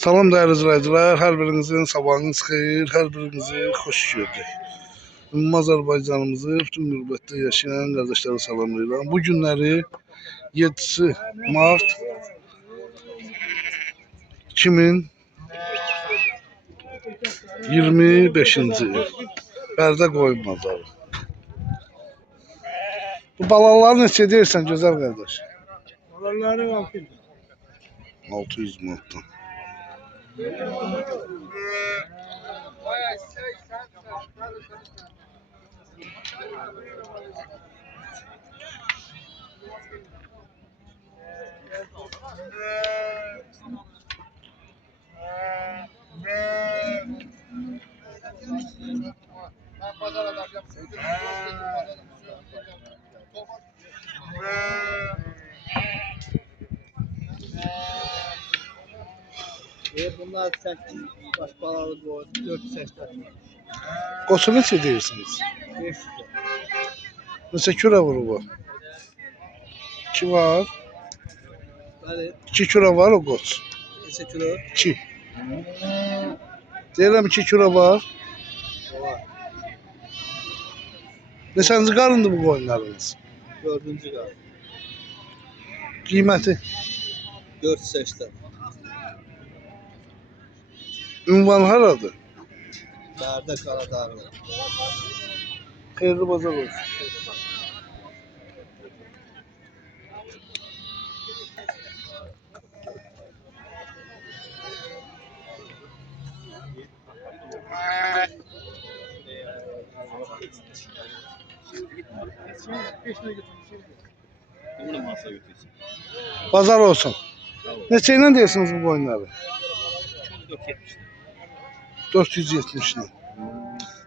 Salam değerli izləyicilər, hər birinizin sabahınız xeyir, hər birinizi xoş gördük. Ümumi Azərbaycanımızı bütün qürbətdə yaşayan qardaşları salamlayıram. Bu günləri 7 mart 2025-ci il Bərdə qoyun bazarı. Bu balaları neçə deyirsən gözəl qardaş? Balaları 600. 600 manatdan. Bunlar 8 baş balalı bu 480. Qoçu neçə deyirsiniz? 500. Neçə kürə vurur bu? 2 var. Bəli, 2 kürə var o qoç. neçə kilo? 2. Deyirəm 2 kürə var. Var. Neçənci qarındır bu qoyunlarınız? 4-cü qaz. Qiyməti? 480. Ünvan haradır? Bərdə Qaradağlı. Xeyirli bazar olsun. Bazar olsun. Neçə ilə deyirsiniz bu qoyunları? 470 ilə.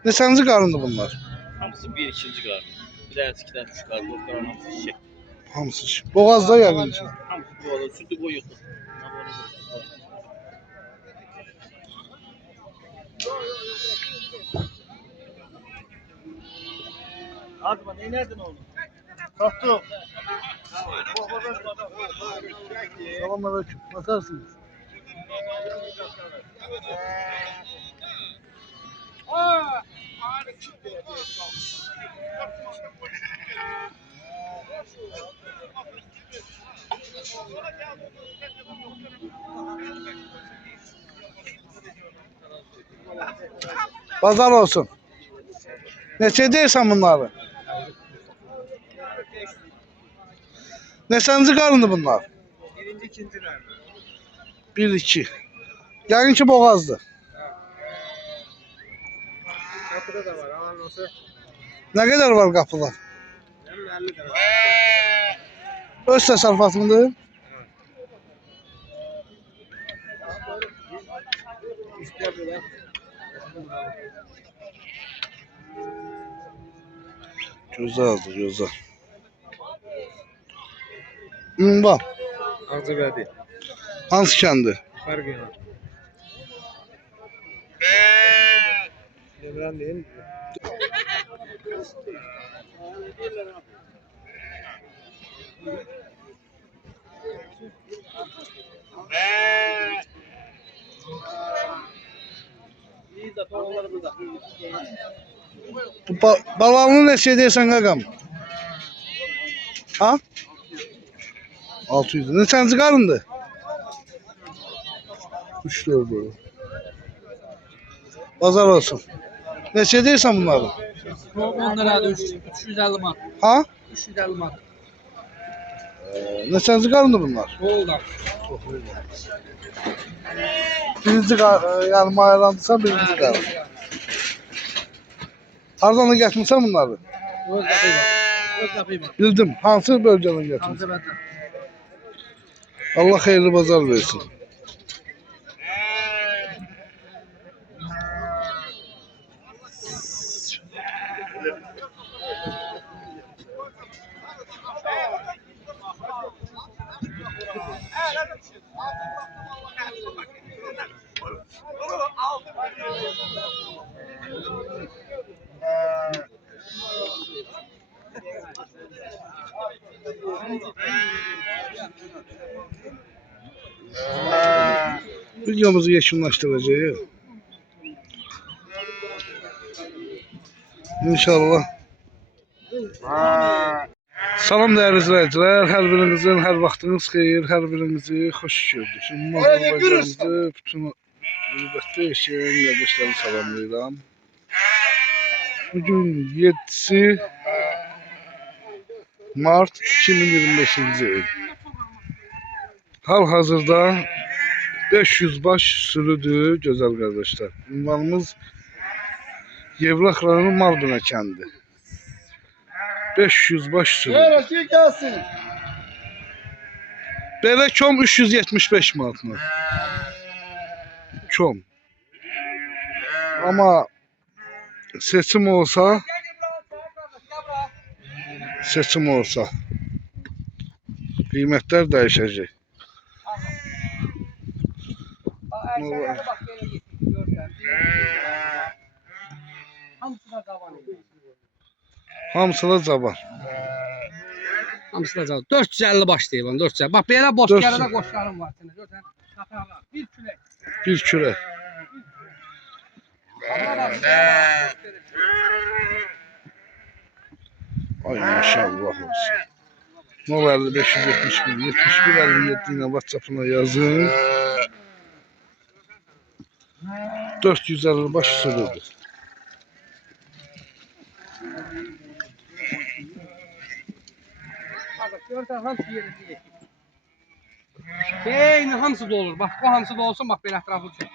Neçənci qarındır bunlar? Hamısı bir ikinci qarın. Bir dənə iki dənə üç qarın. O qaran hamısı şişək. Hamısı. Boğazda yəqin ki. Hamısı bu arada sütü qoyuqdur. Azma ne nereden oldu? Kalktım. Selamünaleyküm. Nasılsınız? Pazar olsun. Neçə deyirsən bunları? Neçənci qarındır bunlar? Birinci, ikinci nerede? 1-2. Yəqin ki boğazdır. Kapıda da var. Alan olsa Nə qədər var qapılar? hem 50 lira. Öz təsərrüfatındır. İşte böyle. Gözəldir, gözəl. Ünvan. Ağzıverdi. Hansı kəndi? Fark yok. Devran değil mi? İyi de paraları burada. Bu balanı neçə deyirsən qaqam? Ha? 600. Neçənci qarındır? 3-4 böyle. Bazar olsun. Neçə deyirsən bunları? 10 lira 350 mat. Ha? 350 mat. Neçənci qarındır bunlar? Oldu. Birinci yəni mayarlandırsan birinci qarın. Hardan da gətirmirsən bunları? Öz kapıyı var. Öz kapıyı var. Bildim. Hansı bölgədən gətirmirsən? Ağzıverdi. Allah xeyirli bazar versin. Videomuzu yekunlaşdıracağıq. İnşallah. Salam dəyərli izləyicilər, hər birinizin hər vaxtınız xeyir, hər birinizi xoş gördük. Şimdi Azərbaycanımızı bütün qürbətdə yaşayan qardaşlarımı salamlayıram. Bugün 7 Mart 2025-ci il. Hal-hazırda 500 baş sürüdür gözəl qardaşlar. Ünvanımız Yevlax rayonu Malbina kəndi. 500 baş sürüdür. Öğrenci gelsin. Belə kom 375 manatına. Kom. Ama seçim olsa qiymətlər dəyişəcək. Hamısı da cavan. Hamısı da canım. 450 başlayıb on 450. Bax belə boş 400. yarada qoşlarım var sənə. Görsən. Qatarlar. Bir külək. Bir kürək. Ay maşallah olsun. 050 571 71 57 ilə WhatsApp-ına yazın. 450 baş sürüdür. Bax görsən hamısı yerində. Eyni hamısı da olur. Bax bu hamısı da olsun. Bax belə ətrafı çək.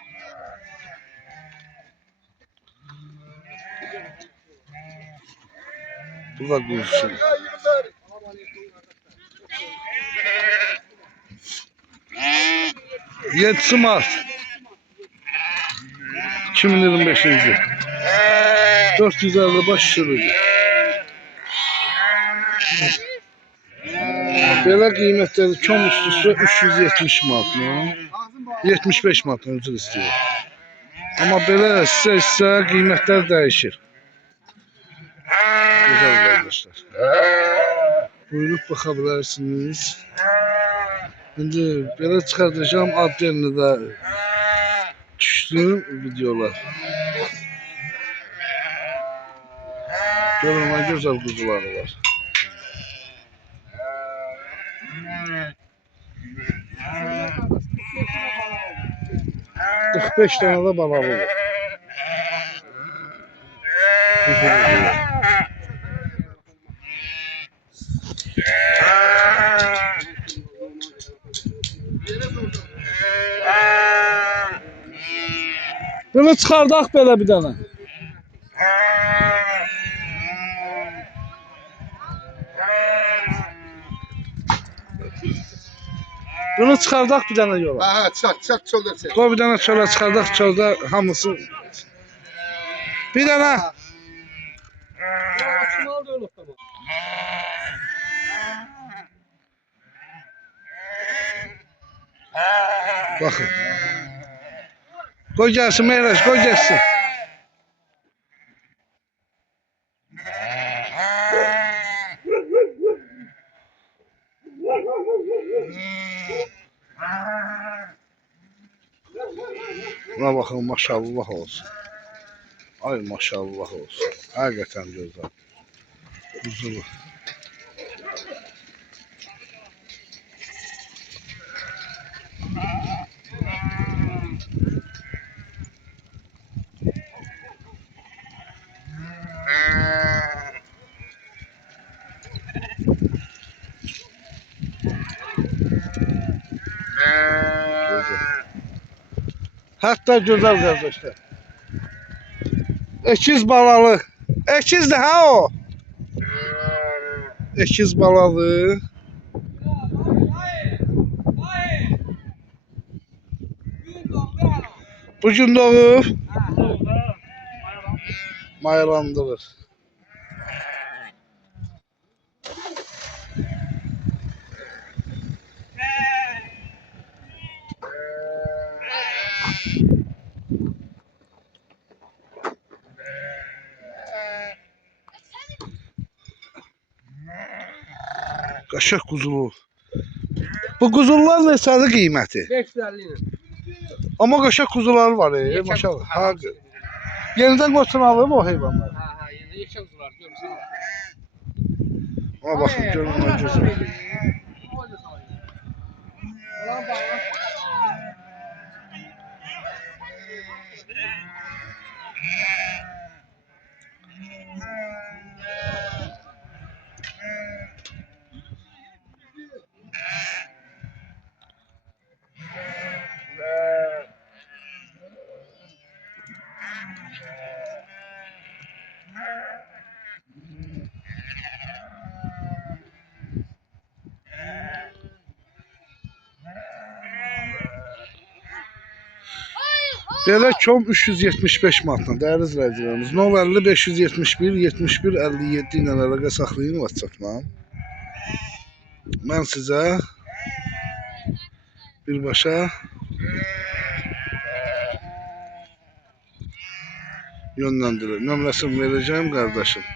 Bu da quzusu. Yedisi Mart 2025-ci. 450 baş sürüdür. Belə qiymətləri kom üstüsə 370 manat. 75 manat üzr istəyir. Amma belə isə qiymətlər dəyişir. Güzel arkadaşlar. Buyurup bakabilirsiniz. Şimdi böyle çıkartacağım adlarını da düştüm videolar. Görün ne güzel kuzuları var. ...45 tane de balalı var. Kuzuları. Bunu çıxardaq belə bir dənə. Bunu çıxardaq bir dənə yola. Ha çat çölde çek. Qoy bir dənə çölə çıxardaq, çöldə hamısı. Bir dənə. Maksimal da olur tamam. Baxın. Qoy gəlsin Meyraş, qoy gəlsin. Buna baxın, maşallah olsun. Ay maşallah olsun. Həqiqətən gözəl. Huzurlu. Hatta güzel kardeşler. Ekiz balalı. Ekiz de ha o. Ekiz balalı. Bugün doğur. Mayalandırır. Qaşıq quzulu. Bu quzullar neçədir qiyməti? 550 ilə. Amma qəşəng quzular var Yekə maşallah. quzu, Ha. Yenidən qoçun alıb o heyvanlar. Ha, yeni yekə quzular görmüsən. Ona baxın görün nə gözəl. Ulan bax. Belə kom 375 manatdan dəyərli izləyicilərimiz. 050 571 71 57 ilə əlaqə saxlayın WhatsApp-dan. Mən sizə birbaşa yönləndirir. Nömrəsini verəcəm qardaşım.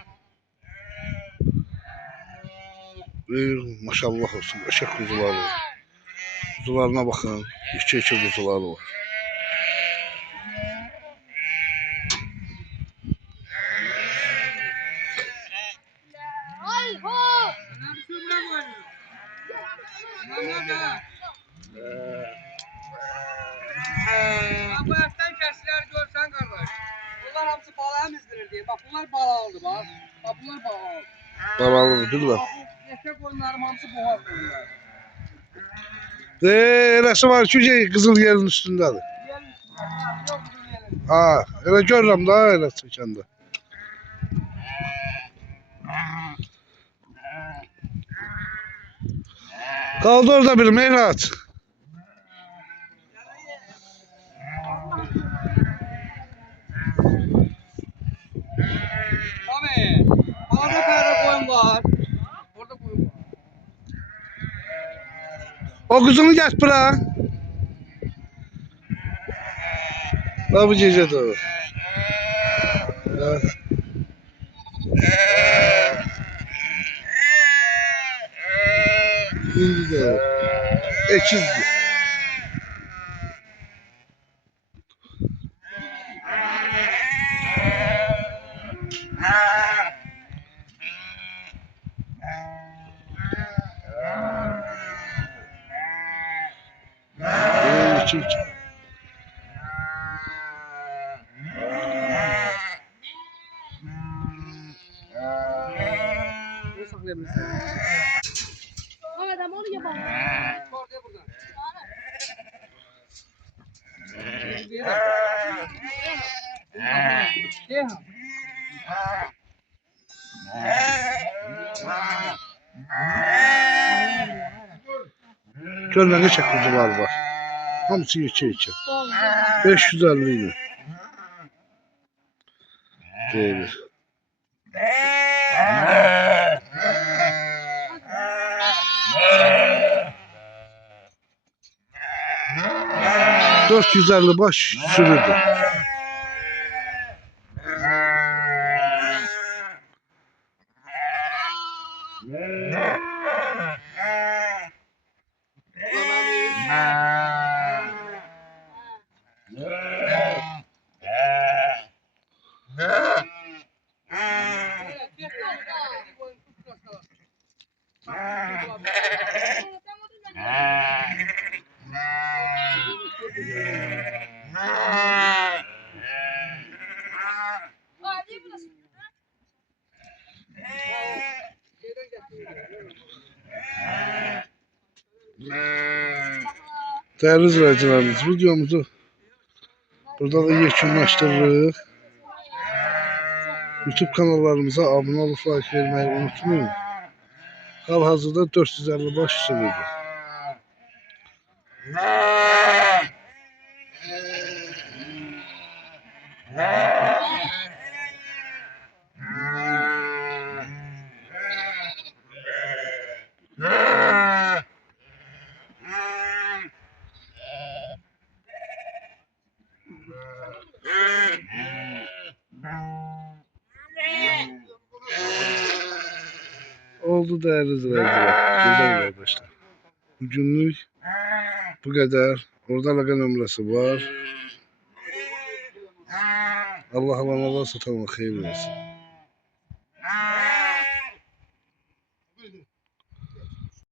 Maşallah olsun. Qəşəng quzular var. Quzularına baxın. İki quzular var. Bu hərfdən kəsilər görsən qardaş. Bunlar hamısı balaya mizdirir deyə. Bax bunlar balalıdır bax. Bax bunlar balalıdır. Balalıdır bilirəm. Bax bu yekə qoyunlarım hamısı boğaz qoyunlar. Eləsi var ki, qızıl yerin üstündədir. Yox bizim yerin. Ha, elə görürəm da elə çəkəndə. Qaldı orada bir Meyrat. Tabii. Orada perde koyun var. Orada koyun var. O qızını gətir bura. Bax bu gecədə o. İndi də o. Ekizdir. İki. Ne saklayabilirsin? Ahmet ama onu yapalım. Orada buradan. Gel. Gör nə qəşəng quzular var. Hamısı yekə. 550 ilə. Deyir. $450 baş sürüdür. Değerli izleyicilerimiz, videomuzu burada da yekunlaşdırırıq. YouTube kanallarımıza abone olup like vermeyi unutmayın. Hal-hazırda 450 baş sürüdür. Oldu değerli izleyiciler, güzel arkadaşlar. Bugünlük bu kadar. Orada əlaqə nömrəsi var. Allah alanlara satanlara xeyir versin.